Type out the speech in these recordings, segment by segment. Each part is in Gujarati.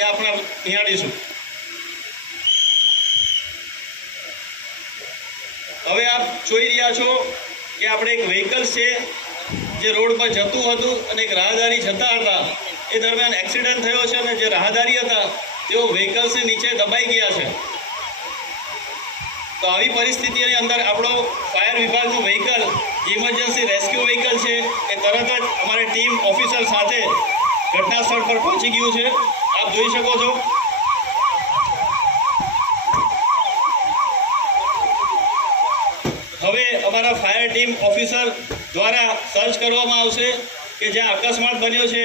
એ આપણે નિહાળીશું। હવે આપ જોઈ રહ્યા છો કે આપણે એક વ્હીકલ્સ છે જે રોડ પર જતું હતું અને એક રાહદારી જતા હતા, એ દરમિયાન એક્સિડન્ટ થયો છે અને જે રાહદારી હતા તેઓ વ્હીકલ્સની નીચે દબાઈ ગયા છે। તો આવી પરિસ્થિતિની અંદર આપણો ફાયર વિભાગનું વ્હીકલ જે ઇમરજન્સી રેસ્ક્યુ વ્હીકલ છે એ તરત જ અમારી ટીમ ઓફિસર સાથે ઘટના સ્થળ પર પહોંચી ગયું છે। આપ જોઈ શકો છો। હવે અમારા ફાયર ટીમ ઓફિસર દ્વારા સર્ચ કરવામાં આવશે કે જ્યાં અકસ્માત બન્યો છે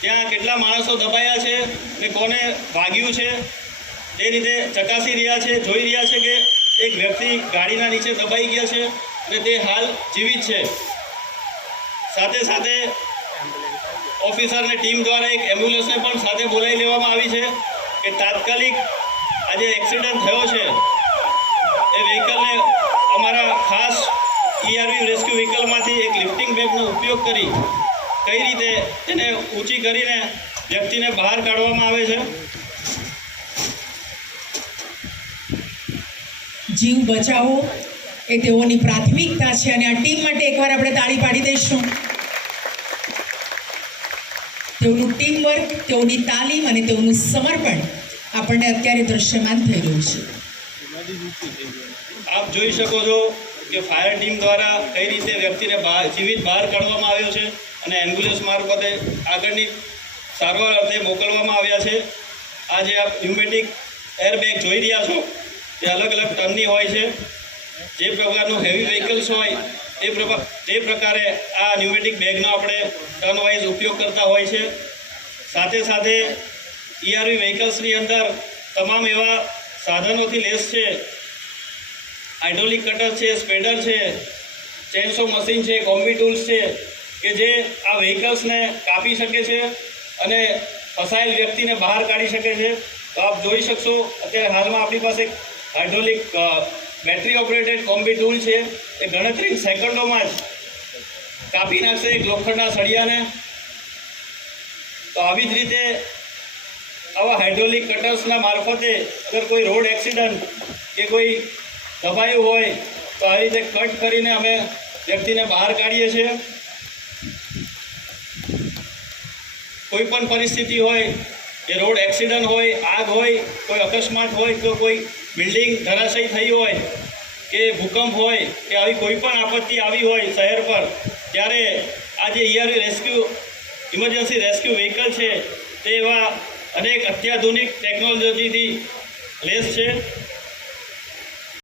ત્યાં કેટલા માણસો દબાયા છે અને કોને વાગ્યું છે, એ રીતે ચકાસી રહ્યા છે। જોઈ રહ્યા છે કે એક વ્યક્તિ ગાડીના નીચે દબાઈ ગયા છે અને તે હાલ જીવિત છે। સાથે સાથે ઓફિસરની ટીમ દ્વારા એક એમ્બ્યુલન્સને પણ સાથે બોલાવી લેવામાં આવી છે કે તાત્કાલિક આ જે એક્સિડન્ટ થયો છે એ વ્હીકલને અમારા ખાસ ERV રેસ્ક્યુ વ્હીકલમાંથી એક લિફ્ટિંગ બેગનો ઉપયોગ કરી કઈ રીતે તેને ઊંચી કરીને વ્યક્તિને બહાર કાઢવામાં આવે છે। જીવ બચાવો એ તેઓની પ્રાથમિકતા છે અને આ ટીમ માટે એકવાર આપણે તાળી પાડી દઈશું। તેઓનું ટીમવર્ક, તેઓની તાલીમ અને તેઓનું સમર્પણ આપણને અત્યારે દ્રશ્યમાન થઈ રહ્યું છે। આપ જોઈ શકો છો કે ફાયર ટીમ દ્વારા કઈ રીતે વ્યક્તિને જીવિત બહાર કાઢવામાં આવ્યો છે અને એમ્બ્યુલન્સ મારફતે આગળની સારવાર અર્થે મોકલવામાં આવ્યા છે। આ જે આપ ન્યુમેટિક એરબેગ જોઈ રહ્યા છો તે અલગ અલગ ટનની હોય છે। જે પ્રકારનું હેવી વ્હીકલ્સ હોય તે પ્રકારે આ ન્યુમેટિક બેગનો આપણે ટન વાઇઝ ઉપયોગ કરતા હોય છે। સાથે સાથે ERV વ્હીકલ્સની અંદર તમામ એવા સાધનોથી લેસ છે। હાઇડ્રોલિક કટર છે, સ્પેડર છે, ચેનસો મશીન છે, કોમ્બી ટૂલ્સ છે કે જે આ વ્હીકલ્સને કાપી શકે છે અને ફસાયેલ વ્યક્તિને બહાર કાઢી શકે છે। તો આપ જોઈ શકશો અત્યારે હાલમાં આપણી પાસે hydraulic battery operated combi tool છે, એ ગણતરી સેકન્ડોમાં જ કાપી નાખશે એક લોખંડના સળિયાને। તો આવી જ રીતે આવા હાઇડ્રોલિક કટર્સના મારફતે અગર કોઈ રોડ એક્સિડન્ટ કે કોઈ દબાયું હોય તો આ રીતે કટ કરીને અમે વ્યક્તિને બહાર કાઢીએ છીએ। કોઈ પણ પરિસ્થિતિ હોય કે રોડ એક્સિડન્ટ હોય, આગ હોય, કોઈ અકસ્માત હોય, તો કોઈ બિલ્ડિંગ ધરાશયી થઈ હોય કે ભૂકંપ હોય કે આવી કોઈ પણ આપત્તિ આવી હોય શહેર પર, ત્યારે આ જે ERV ઇમરજન્સી રેસ્ક્યુ વ્હીકલ છે તે એવા અનેક અત્યાધુનિક ટેકનોલોજીથી લેસ છે।